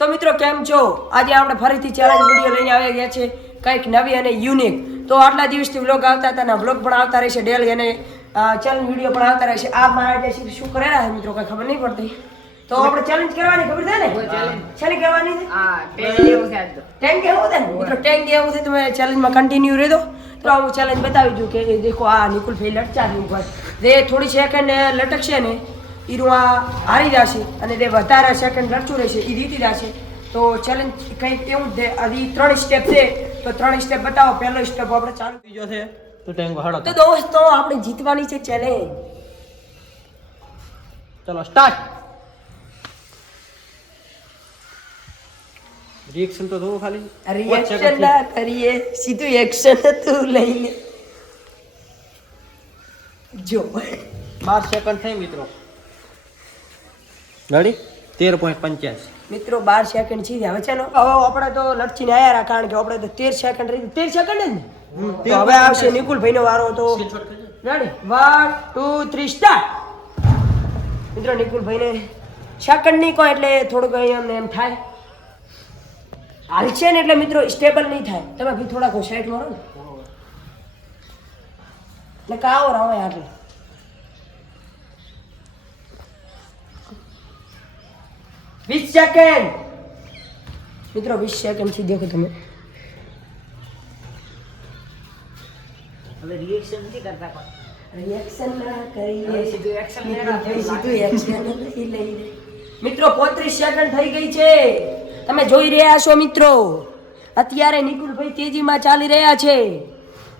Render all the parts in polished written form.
તો મિત્રો કેમ છો? આજે આપણે ફરીથી ચેલેન્જ વિડીયો લઈને આવી ગયા છે, કંઈક નવી અને યુનિક. તો આટલા દિવસથી વ્લોગ આવતા હતા ને વ્લોગ પણ આવતા રહેશે ડેલી, અને ચેલેન્જ વિડીયો પણ આવતા રહેશે. આ મારા જે શું કરે રહ્યા મિત્રો કઈ ખબર નહીં પડતી. તો આપણે ચેલેન્જ કરવાની ખબર છે ને? ચેલેન્જ કરવાની છે. હા, ટેન્ક એવું છે ને મિત્રો, ટેન્ક એવું છે. તમે ચેલેન્જમાં કન્ટિન્યુ રહેજો. તો હું ચેલેન્જ બતાવી દઉં કે દેખો આ નિકુલ ભાઈ લટચા છે ઉપર. જે થોડી સેકન્ડ લટકશે ને ઈરું આ હારી જશે, અને જે વધારે સેકન્ડ લટચું રહેશે એ જીતી જશે. તો ચેલેન્જ કંઈક એવું છે. હજી 3 સ્ટેપ છે, તો 3 સ્ટેપ બતાવો. પહેલો સ્ટેપ આપણે ચાલુ બીજો છે તો ટેન્ક હાડો. તો દોસ્તો આપણે જીતવાની છે ચેલેન્જ. ચલો સ્ટાર્ટ. રિએક્શન તો દો ખાલી. રિએક્શન ના કરીએ, સીધું એક્શન તું લઈ લે. જો 12 સેકન્ડ થઈ મિત્રો. રેડી 13.85 મિત્રો 12 સેકન્ડ છે. હવે ચાલો, હવે આપણે તો લટચીને આયા રહ્યા, કારણ કે આપણે તો 13 સેકન્ડ રહી. 13 સેકન્ડ જ ને. તો હવે આવશે નિકુલભાઈ નો વારો. તો રેડી 1 2 3 સ્ટાર્ટ. મિત્રો નિકુલભાઈ ને સેકન્ડ નહીં કોઈ, એટલે થોડુંક અમને એમ થાય હાલ છે ને, એટલે મિત્રો સ્ટેબલ નહીં થાય. તમે બી થોડાક સાઈડ મારો ને, એટલે કાવો રહો આટલે. વીસ સેકન્ડ મિત્રો, 20 સેકન્ડ થી દેખો તમે. હવે રિએક્શન નથી કરતા, પણ રિએક્શન ના કરીએ, સીધું એક્શન સીધું એક્શન લઈ. મિત્રો 35 સેકન્ડ થઈ ગઈ છે. તમે જોઈ રહ્યા છો મિત્રો, અત્યારે નિકુલભાઈ તેજીમાં ચાલી રહ્યા છે.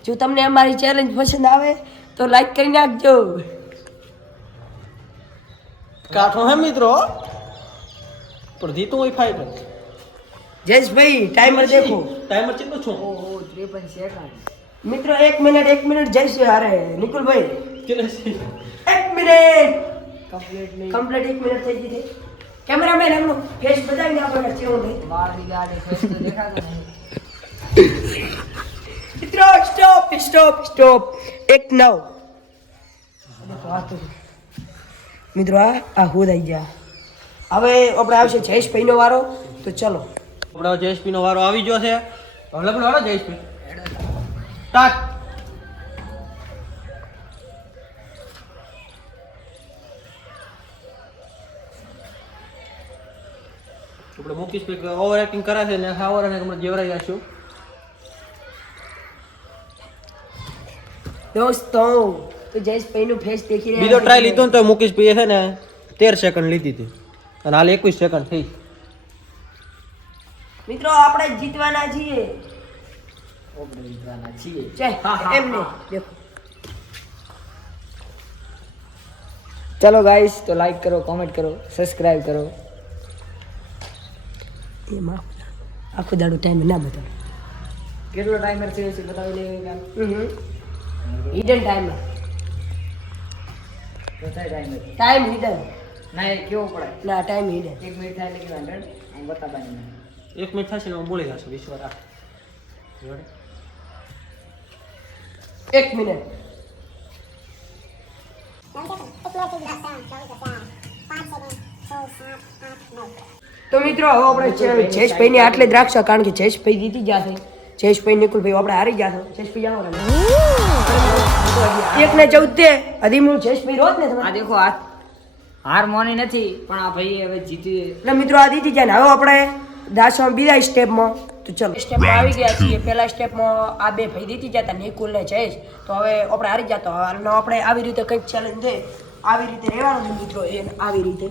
જો તમને અમારી ચેલેન્જ પસંદ આવે તો લાઈક કરી નાખજો. કાઠો હે મિત્રો, પણ જીતું હોય ફાઈટર. જયેશભાઈ ટાઈમર દેખો. ટાઈમર કેટલું છું? ઓહો 53 સેકન્ડ. મિત્રો 1 મિનિટ જયેશ. અરે નિકુલભાઈ કેટલા છે? 1 મિનિટ કમ્પ્લીટલી કમ્પ્લીટ 1 મિનિટ થઈ ગઈ છે. કેમેરામેન એમનો ફેસ બતાવીને આપણે કેવું થાય. વાળની ગાડી ફેસ તો દેખાતો નહીં. મિત્રો સ્ટોપ 1 9. મિત્રો આ હું થઈ ગયા. હવે આપણે આવશે જયેશભાઈ નો વારો. તો ચલો આપણો જયેશપી નો વારો આવી ગયો છે. હવે લગન વાળો જયેશપી સ્ટાર્ટ. આપણે મુકેશ ભાઈ ઓવર એક્ટિંગ કરે છે ને ઓવર અને આપણે જેવરાઈ જશું. દોસ્તો તો જયેશભાઈ નું ફેસ દેખી રહ્યા બીજો છો. ટ્રાય લીધો ને તો મુકેશ ભાઈ છે ને 13 સેકન્ડ લીધી હતી, અને હાલ 21 સેકન્ડ થઈ. મિત્રો આપણે જીતવાના છીએ. આપણે જીતવાના છીએ. એમને દેખો. ચલો ગાઈસ, તો લાઈક કરો, કોમેન્ટ કરો, સબસ્ક્રાઇબ કરો. એમાં આખો દાડો ટાઈમ ના બતાવો. કેટલો ટાઈમર છે એ બતાવી દે. Hidden timer. તો થાય ટાઈમર. ટાઈમ હિડન ના એ કેવો પડે? ના ટાઈમ હિડન. 1 મિનિટ થાય એટલે કેવા 100 આમ બતાવવાની. 1 મિનિટ થશે ને હું બોલી જશું વિશ્વર. 1 મિનિટ. તો મિત્રો હવે આપણે જયેશભાઈ ની આટલે જ રાખશો, કારણ કે જયેશભાઈ જીતી જશે. જયેશભાઈ નિકુલભાઈ આપણે હારી જશે. જયેશભાઈ આવો 1 ને 14. હજી હું જયેશભાઈ રોજ ને આ તમે. દેખો હાર મોની નથી, પણ આ ભાઈ હવે જીતી. એટલે મિત્રો આ જીતી જાય ને. હવે આપણે દાસો બીજા સ્ટેપમાં. તો ચલો સ્ટેપમાં આવી ગયા છીએ. પહેલા સ્ટેપમાં આ બે ભાઈ જીતી જતા, નિકુલ ને જયેશ. તો હવે આપણે હારી જતો. આપણે આવી રીતે કંઈક ચેલેન્જ છે, આવી રીતે રહેવાનું છે મિત્રો. એન આવી રીતે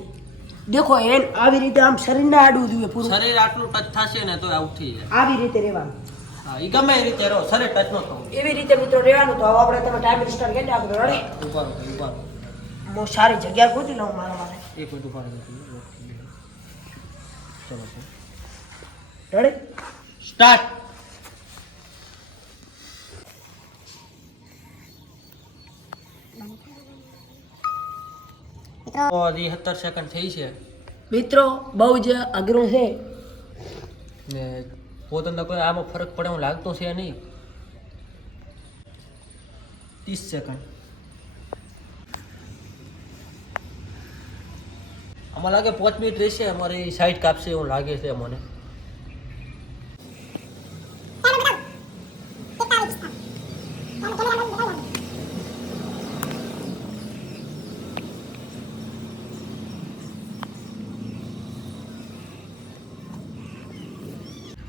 દેખો, એન આવી રીતે આમ શરીર ના આડવું જોઈએ પૂરું. શરીર આટલું ટચ થશે ને તો આઉટ થઈ જાય. આવી રીતે રહેવાનું. હા, ઈ ગમે એ રીતે રહો, શરીર ટચ ન થવું. એવી રીતે મિત્રો રહેવાનું. તો હવે આપણે તમે ટાઈમ સ્ટાર્ટ કરી નાખો. રેડી? ઉભા રહો. હું સારી જગ્યા ગોતી લઉં મારા માટે. એક મિનિટ ઉભા રહો. ચલો રેડી? સ્ટાર્ટ. તો હજી 17 સેકન્ડ થઈ છે મિત્રો બહુ જ અઘરું છે ને પોતાને કોઈ આમાં ફરક પડે એવું લાગતું છે નહીં. 30 સેકન્ડ. આમાં લાગે 5 મિનિટ રહેશે, અમારી સાઈડ કાપશે એવું લાગે છે મને.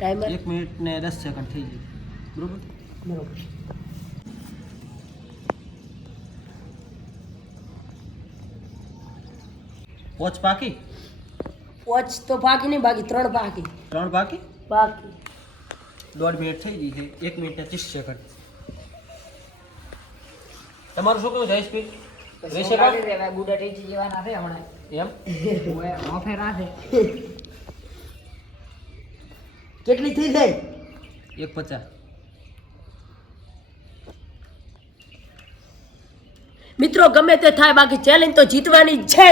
ટાઈમર 1 મિનિટ ને 10 સેકન્ડ થઈ ગઈ. બરોબર. બરોબર. પોચ પાકી, વોચ તો બાકી નહીં, બાકી 3 બાકી 3 પાકી, બાકી 1.5 મિનિટ થઈ ગઈ છે. 1 મિનિટ ને 30 સેકન્ડ. તમારું શું કેવું જાય સ્પીડ રહેશે કા? ગુડા ટેચી જેવાના છે હમણાં. એમ ઓય ઓફે રાખે. કેટલી થઈ જાય? 1.50. મિત્રો ગમે તે થાય, બાકી ચેલેન્જ તો જીતવાની જ છે.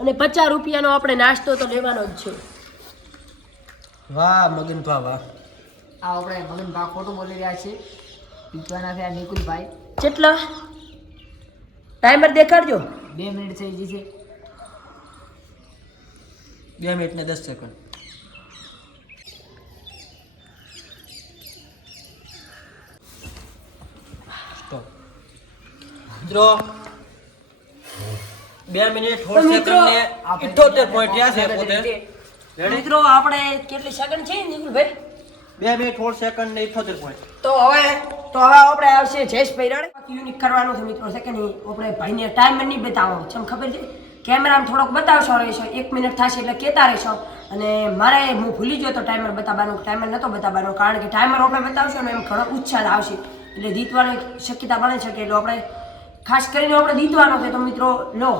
અને 50 રૂપિયાનો આપણે નાસ્તો તો લેવાનો જ છે. વાહ મગનભા વાહ. આ આપણે મગનભા ખોટું બોલી રહ્યા છે. પીછવાના છે આ નિકુલભાઈ. કેટલા ટાઈમર દેખાડજો. 2 મિનિટ થઈ ગઈ છે. 2 મિનિટ ને 10 સેકન્ડ. સ્ટોપ. મિત્રો 2 મિનિટ 16 મિત્રો, સેકન્ડ ને 78 પોઈન્ટ રહ્યા છે પોતે. મિત્રો આપણે કેટલી સેકન્ડ છે નિકુલભાઈ? 2 મિનિટ 16 સેકન્ડ ને 78 પોઈન્ટ. તો હવે આપણે આવશે જયેશભાઈ રડે. યુનિક કરવાનું છે મિત્રો. સેકન્ડ આપણે ભાઈને ટાઈમર નહીં બતાવો છે, ખબર છે? કેમેરામાં થોડોક બતાવશો રહેશો, 1 મિનિટ થશે એટલે કહેતા રહેશો. અને મારે હું ભૂલી ગયો તો ટાઈમર બતાવવાનું, ટાઈમર નહોતો બતાવવાનો, કારણ કે ટાઈમર આપણે બતાવશો ને એમ ઘણો ઉત્સાહ આવશે, એટલે જીતવાની શક્યતા બને શકે. એટલે આપણે ખાસ કરીને આપણે જીતવાનો છે. તો મિત્રો લો,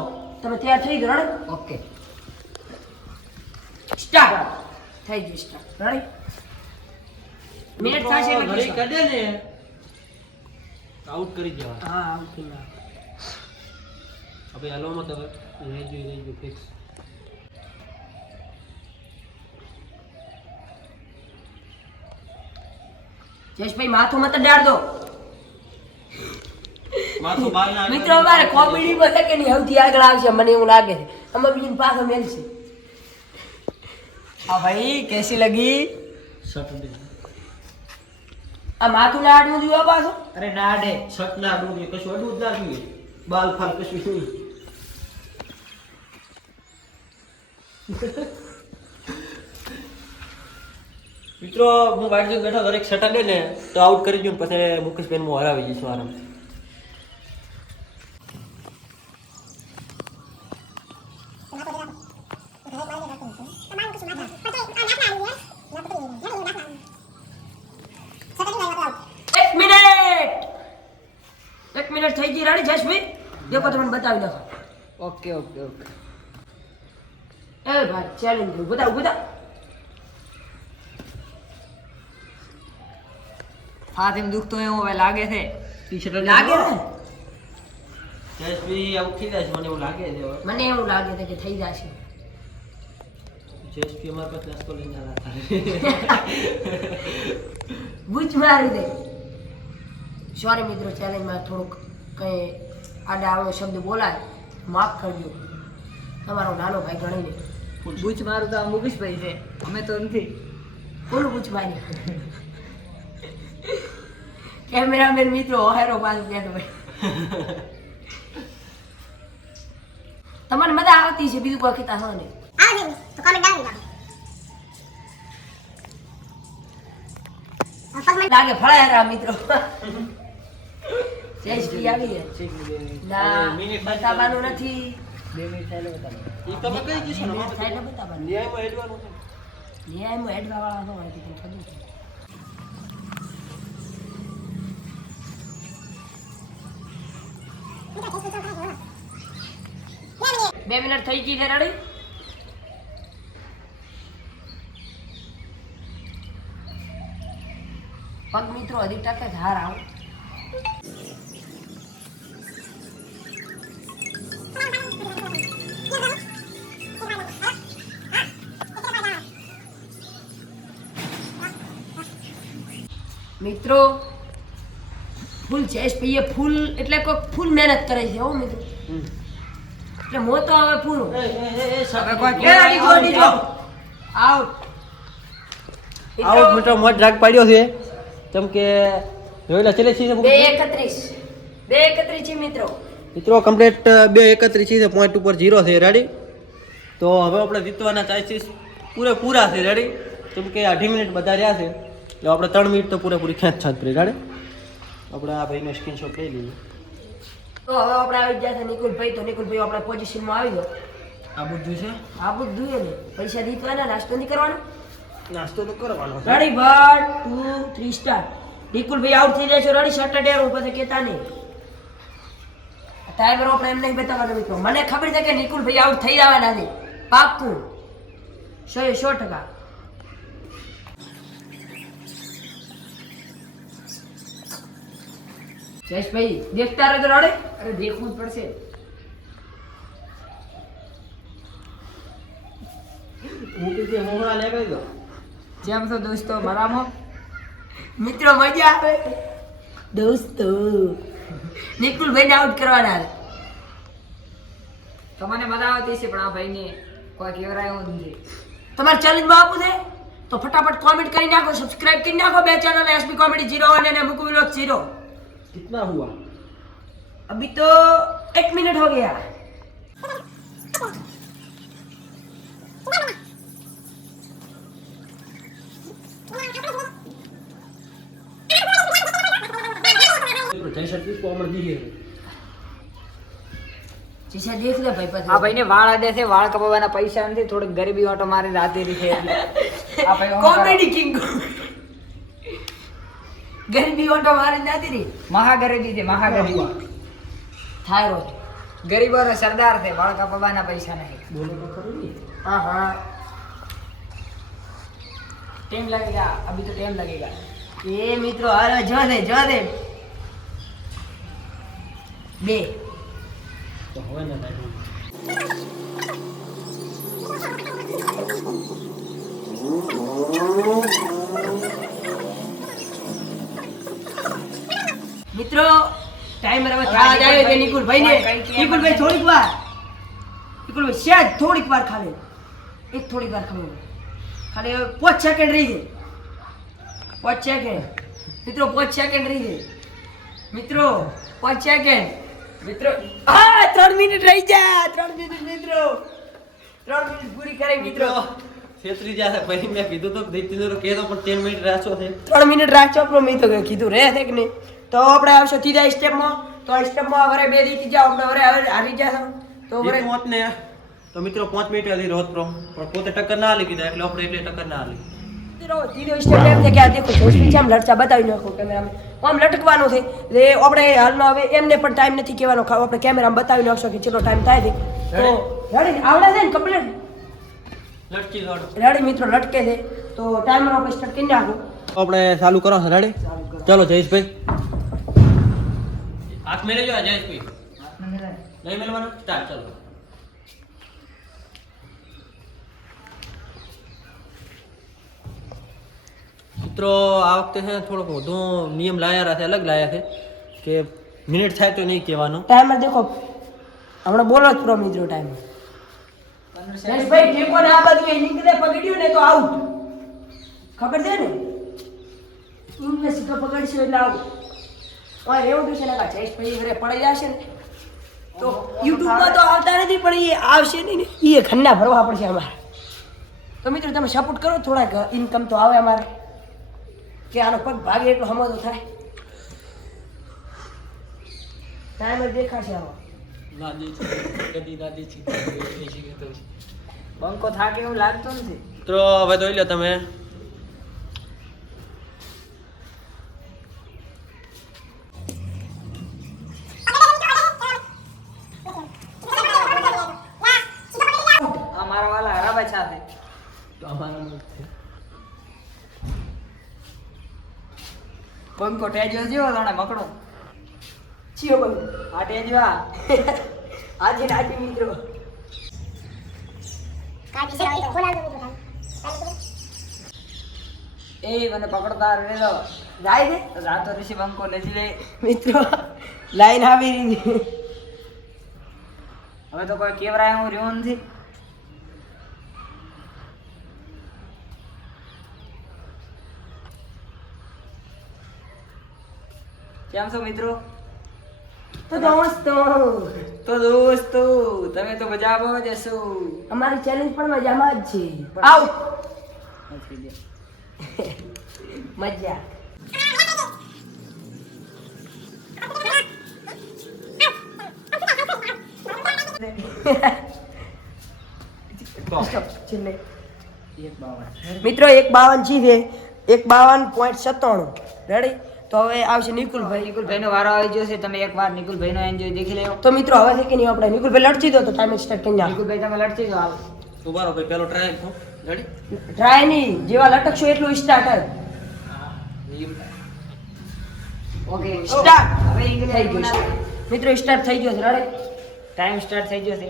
તમે તૈયાર થઈ ગયો? રડે ઓકે. સ્ટાર્ટ થઈ ગયું. સ્ટાર્ટ રડે. મિનિટ થશે એટલે ઘડી કહેશો. કાઢે ને આઉટ કરી દેવા. હા આવતી ના. હવે હાલો મત હવે રેજો ફિક્સ. જયેશભાઈ માથું મત ડાળ દો. માથું બાર ના મિત્રો અમારે કોમેડી માં કે નહીં સૌથી આગળ આવશે, મને એવું લાગે છે. અમે બીજી પાછો મેલશે. हाँ भाई कैसी लगी? શર્ટ આ માથું ના આડવું જોવા પાછો. अरे नाडे શર્ટ ના આડું જોઈએ, કશું અડવું જ ના જોઈએ. બાલ ફાલ કશું નહીં. મિત્રો હું વાઈટ જોઈને બેઠો, દરેક શર્ટ અડે ને તો આઉટ કરી દઉં, પછી મુકેશભાઈ હું હરાવી જઈશું આરામથી. એક મિનિટ થઈ ગઈ. રાણી જયેશભાઈ દેખો, તમને બતાવી નાખો. ओके ओके ओके એ ભાઈ ચેલેન્જ બતાવ બતાવ. हाथ में दुख तो है वो लागे थे ટી-શર્ટ લાગે ને? જયેશભાઈ આઉટ થઈ જાય છે, મને એવું લાગે છે હવે. મને એવું લાગે છે કે થઈ જશે. જયેશભાઈ અમારા પાસે નાસ્તો લઈને આવ્યા બૂચ મારી દે. સોરી મિત્રો, ચેલેન્જમાં થોડુંક કંઈ આડા આવડો શબ્દ બોલાય માફ કરજો. તમારો નાનો ભાઈ ગણીને. बूच मारू तो मुकेश भाई थे, हमें तो नहीं. કોનું બૂચ મારી? કેમેરામેન મિત્રો હેરો પાસ બેઠો હોય. તમને મજા આવતી છે, બીજું કોઈ કહેતા હો ને? તો કમેન્ટ ડાઉન લાગે ફળાયા મિત્રો. જયેશભાઈ આવી ગયા. ના મિનિટ બતાવવાનું નથી. 2 मिनट पहले बता दो. એ તમે કઈ જશો ને થાય એટલે બતાવવાનું. ન્યાયમાં હેડવાનું છે. ન્યાયમાં હેડવા વાળા હોય તો ખબર છે. 2 મિનિટ થઈ ગઈ છે. રેડી? પગ મિત્રો હજી ટકે હાર આવો. મિત્રો ફૂલ જયેશભાઈએ ફૂલ એટલે કોઈ ફૂલ મહેનત કરે છે હો મિત્રો. એટલે મો તો હવે પૂરું હવે કોઈ એ અડીજો અડીજો આઉટ આઉટ મિત્રો મોજ ડ્રાગ પાડ્યો છે કેમ કે જોયેલા ચલે છે 231 છે મિત્રો મિત્રો કમ્પ્લીટ 231 છે પોઈન્ટ ઉપર 0 છે રેડી તો હવે આપણે જીતવાના ચાન્સીસ પૂરેપૂરા છે રેડી કેમ કે 8 મિનિટ બધા રહ્યા છે એટલે આપણે 3 મિનિટ તો પૂરેપૂરી ખેંચ કરી રેડી આપણે આ ભાઈનો સ્ક્રીનશોટ લઈ લઈએ તો હવે આપણે આવી ગયા છે નિકુલભાઈ તો નિકુલભાઈ આપણા પોઝિશનમાં આવી ગયો આ બધું છે આ બધું જોઈએ ને પૈસા જીતવાના નાસ્તો નહીં કરવાનો નાસ્તો તો કરવાનો છે રેડી 1 2 3 સ્ટાર્ટ નિકુલભાઈ આઉટ થઈ જાય છે રેડી સેટરડે હું પછી કહેતા નહીં ટાઈમર આપણે એમ નહીં બતાવવાનો મિત્રો મને ખબર છે કે નિકુલભાઈ આઉટ થઈ જવાના છે પાક્કું 100% જયેશભાઈ દેખતા રહો તો રડે અરે દેખવું જ પડશે મૂકીથી મોહરા લે ગઈ દો જેમ છો દોસ્તો મરામાં મિત્રો મજા આવે દોસ્તો નિકુલભાઈને આઉટ કરવાના છે. તમને મજા આવતી છે પણ આ ભાઈને કોઈ કેવરાયું નથી તમારે ચેલેન્જમાં આપવું છે તો ફટાફટ કોમેન્ટ કરી નાખો સબસ્ક્રાઇબ કરી નાખો બે ચેનલ એસબી કોમેડી 01 અને મુકુ વ્લોગ 0 कितना हुआ अभी तो 1 मिनट हो गया जय शक्ति को अमर दीजिए જીસા દેખ લે ભાઈ પાસે આ ભાઈને વાળ આડે છે વાળ કપાવવાના પૈસા નથી થોડીક ગરીબી ઓટો મારી રાતે રહી છે એટલે આ ભાઈ ઓમ કોમેડી કિંગ ગરીબી ઓટો મારી નાતી રી મહાગરીબી છે મહાગરીબી થાયરોઇડ ગરીબોનો સરદાર છે વાળ કપાવવાના પૈસા નહીં बोलो तो करो नहीं हाँ हाँ टाइम लगेगा अभी तो टाइम लगेगा ये मित्रों हालो जो दे બે तो होवे ना टाइम મિત્રો ટાઈમર હવે થવા જ આવ્યો છે નિકુલભાઈ ને નિકુલભાઈ થોડીક વાર નિકુલભાઈ શાયદ થોડીક વાર ખાલી થોડીક વાર ખાલી 5 સેકન્ડ રહી છે 5 સેકન્ડ મિત્રો 5 સેકન્ડ રહી છે મિત્રો 5 સેકન્ડ મિત્રો 3 મિનિટ રહી જા 3 મિનિટ મિત્રો 3 મિનિટ પૂરી કરી મિત્રો છેતરી જશે પછી મેં કીધું તો દીતી તો કહેતો પણ 10 મિનિટ રાચો છે 3 મિનિટ રાખજો પણ મેં તો કીધું રહે છે કે નહીં તો આપણે આવશે ત્રીજા સ્ટેપમાં તો આ સ્ટેપમાં હવે બે દીધી જાઓ આપણે હવે હારી જશો તો હવે મોત ને તો મિત્રો 5 મિનિટ હજી રોત પ્રો પણ પોતે ટક્કર ના આલી કીધા એટલે આપણે એટલે ટક્કર ના આલી મિત્રો ત્રીજો સ્ટેપ એમ છે કે આ દેખો જોશી છે આમ લડચા બતાવી નાખો કેમેરામાં આમ લટકવાનું છે એટલે આપણે હાલમાં હવે એમને પણ ટાઈમ નથી કહેવાનો આપણે કેમેરામાં બતાવી નાખશો કે ચેટલો ટાઈમ થાય છે તો રેડી આવડે છે ને કમ્પ્લીટ લટકી દોડ રેડી મિત્રો લટકે છે તો ટાઈમર આપણે સ્ટાર્ટ કરી નાખો આપણે ચાલુ કરો રેડી ચલો જયેશભાઈ હાથ મેલે જો જયેશભાઈ નહીં મેલવાનો સ્ટાર્ટ ચલો મિત્રો આ વખતે છે થોડોક વધુ નિયમ લાયા છે અલગ લાયા છે કે મિનિટ થાય તો નહીં કહેવાનું ટાઈમર દેખો હમણાં બોલો જ પ્રો મિત્રો ટાઈમર જયેશભાઈ ઠેકો ને આ બાજુ નીકળે પકડ્યું ને તો આઉટ ખબર છે ને ઇંગ્લિશ સીધો પકડશું એટલે આઉટ ઓય એવું છે ને કા જયેશભાઈ ઘરે પડી જશે ને તો યુટ્યુબમાં તો આવતા નથી પણ એ આવશે નહીં ને એ ખન્ના ભરવા પડશે અમારે તો મિત્રો તમે સપોર્ટ કરો થોડાક ઇન્કમ તો આવે અમારે કે આનો પગ ભાગે એટલો હમો તો થાય ટાઈમર દેખાશે આમાં બંકો થાકે એવું લાગતું નથી તો હવે જોઈ લો તમે આ મારા વાલા હરાબા સાથે બંકો ટેજો જેવો તને મકડો ચિયો બગો આ ટેજવા આજે આજે મિત્રો એ મને પકડતા રેલો જાય છે રાતો ઋષિ બંકો નથી લે મિત્રો લાઈન આવી રહી છે હવે તો કોઈ કેવરાય હું રહ્યો નથી. કેમ છો મિત્રો? તો દોસ્તો તો દોસ્તો તમે તો મજામાં જ હશો. અમારી ચેલેન્જ પણ મજામાં જ છે. આઉટ મજા. છેલ્લે. મિત્રો 1.52 છે 1.52.97 રેડી. તો હવે આવશે નિકુલભાઈ. નિકુલભાઈનો વારો આવી ગયો છે. તમે એકવાર નિકુલભાઈનો એન્જોય દેખી લેવો. તો મિત્રો હવે છે કે નહીં આપણે નિકુલભાઈ લડતી દો તો ટાઈમ સ્ટાર્ટ કરી નાખો. નિકુલભાઈ તમે લડતી જાઓ. હાલ. ઉભારો ભાઈ પેલો ટ્રાય થો રેડી. ટ્રાય નહીં જેવા લટકશો એટલું સ્ટાર્ટ થાય. ઓકે સ્ટાર્ટ હવે થઈ ઇંગ્લિશ ગયું છે. મિત્રો સ્ટાર્ટ થઈ ગયો છે રેડી. ટાઈમ સ્ટાર્ટ થઈ ગયો છે.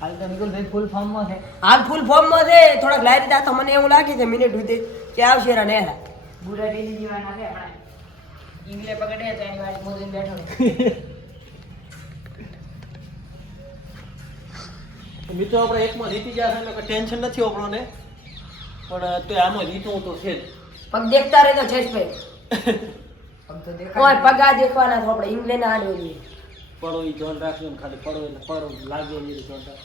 હાલ તો નિકુલભાઈ ફૂલ ફોર્મમાં છે. હાલ ફૂલ ફોર્મમાં છે. થોડાક લાઈટ હતા તો મને એવું લાગે છે મિનિટ સુધી કે આવશે રા નેહરા. બુડા ડેલી જીવાના છે આપણે. ઇંગ્લિશ પકડે તો એની વાળી મોજીને બેઠો છે. મિત્રો આપણે એકમાં જીતી ગયા છે એટલે ટેન્શન નથી આપણને, પણ તો આમાં જીતવું તો છે જ. પગ દેખતા રહેતો જયેશભાઈ. આમ તો કોઈ દેખાય પગા દેખવાના તો આપણે ઇંગ્લેન્ડ હાડવું જોઈએ. પડો એ જોન રાખજો ને ખાલી પડો એટલે પડો લાગે એ જોન રાખ.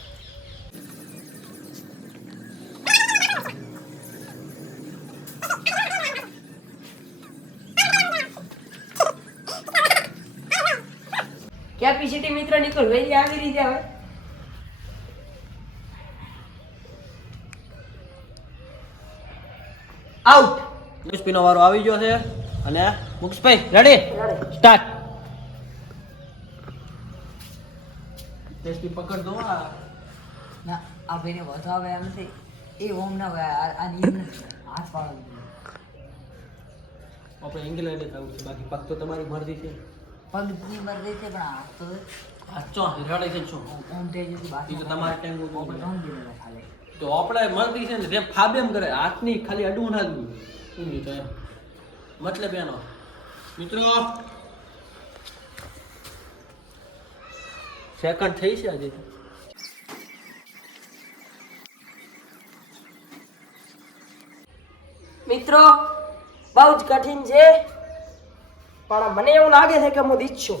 કેપેસિટી મિત્ર નિકુલભાઈ આવી રીતે હવે આઉટ. મુકેશભાઈનો વારો આવી ગયો છે અને મુકેશભાઈ રેડી સ્ટાર્ટ. ટેસ્ટી પકડ દો. ના આ ભાઈને વધુ આવે એમ નથી. એ ઓમ ના હોય આ નિયમ નથી. હાથ પાડો. આપણે ઇંગ્લેન્ડ જ આવું છે, બાકી પગ તો તમારી મરજી છે. પગની મરજી છે પણ હાથ તો સાચો રેડી છે શું ઓમ થઈ જશે. એ બાકી તો તમારે ટાઈમ આપણે રંગ દીધેલા ખાલી. તો આપણે મરજી છે ને જેમ ફાબે એમ કરે, હાથની ખાલી અડવું ના દઉં એમ તો એમ મતલબ એનો. મિત્રો સેકન્ડ થઈ છે આજે. મિત્રો બહુ જ કઠિન છે પણ મને એવું લાગે છે કે હું જીતશું.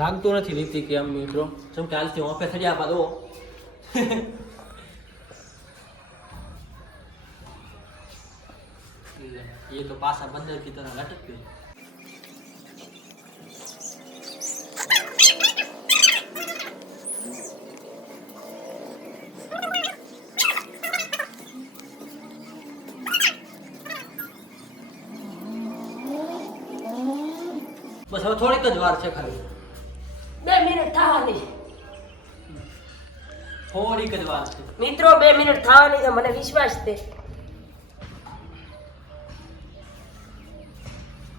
લાગતું નથી રીતિ કે આમ મિત્રો જેમ કે હાલથી ઓફે થઈ ગયા દો. ये तो पासा बंदर की तरह लटक गई. બસ હવે થોડીક જ વાર છે ખાલી. 2 મિનિટ થવાની થોડીક જ વાર છે મિત્રો. 2 મિનિટ થવાની છે મને વિશ્વાસ છે.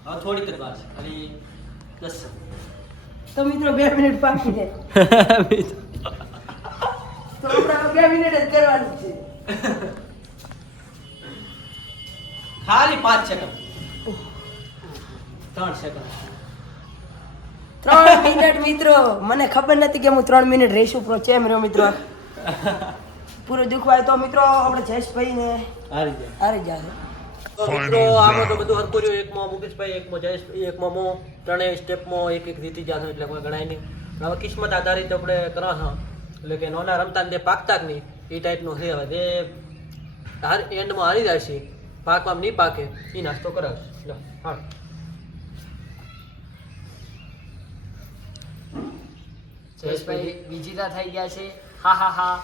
હવે થોડીક જ વાર છે ખાલી 10 તો મિત્રો 2 મિનિટ બાકી છે તો આપણે 2 મિનિટ જ કરવાની છે. ખાલી 5 સેકન્ડ 3 સેકન્ડ 3 મિનિટ મિત્રો. મને ખબર નથી કે હું 3 મિનિટ રહીશું. પ્રો ચેમ રહ્યો મિત્રો. પૂરો દુખવાય તો મિત્રો આપણે જયેશભાઈ ને હારી જાય. હારી જાય. તો મિત્રો આપણે તો બધું હરખું રહ્યું. એકમાં મુકેશભાઈ, એકમાં જયેશભાઈ, એકમાં હું. ત્રણેય સ્ટેપમાં એક એક જીતી જશે એટલે કોઈ ગણાય નહીં. હવે કિસ્મત આધારિત આપણે કરવા છો એટલે કે નોના રમતા ને પાકતા જ નહીં એ ટાઈપનું છે. હવે જે એન્ડમાં હારી જાય છે, પાકવામાં નહીં પાકે એ નાસ્તો કરાવે. લો હા જયેશભાઈ વિજેતા થઈ ગયા છે. હા હા હા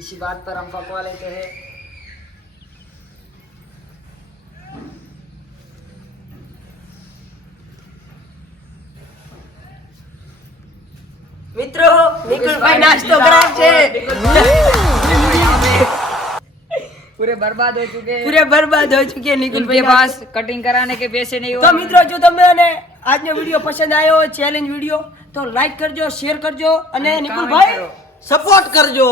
इसी बात पर हम पकवा लेते हैं. મિત્રો નિકુલભાઈ નાસ્તો કરાવશે. पूरे बर्बाद हो चुके हैं. પૂરે બરબાદ हो चुके हैं इनके નિકુલભાઈ. पास कटिंग कराने के पैसे नहीं તો हुए. મિત્રો જો તમને આજનો વિડીયો પસંદ આવ્યો હોય ચેલેન્જ વિડીયો તો લાઈક કરજો, શેર કરજો અને નિકુલભાઈ કરો. સપોર્ટ કરજો.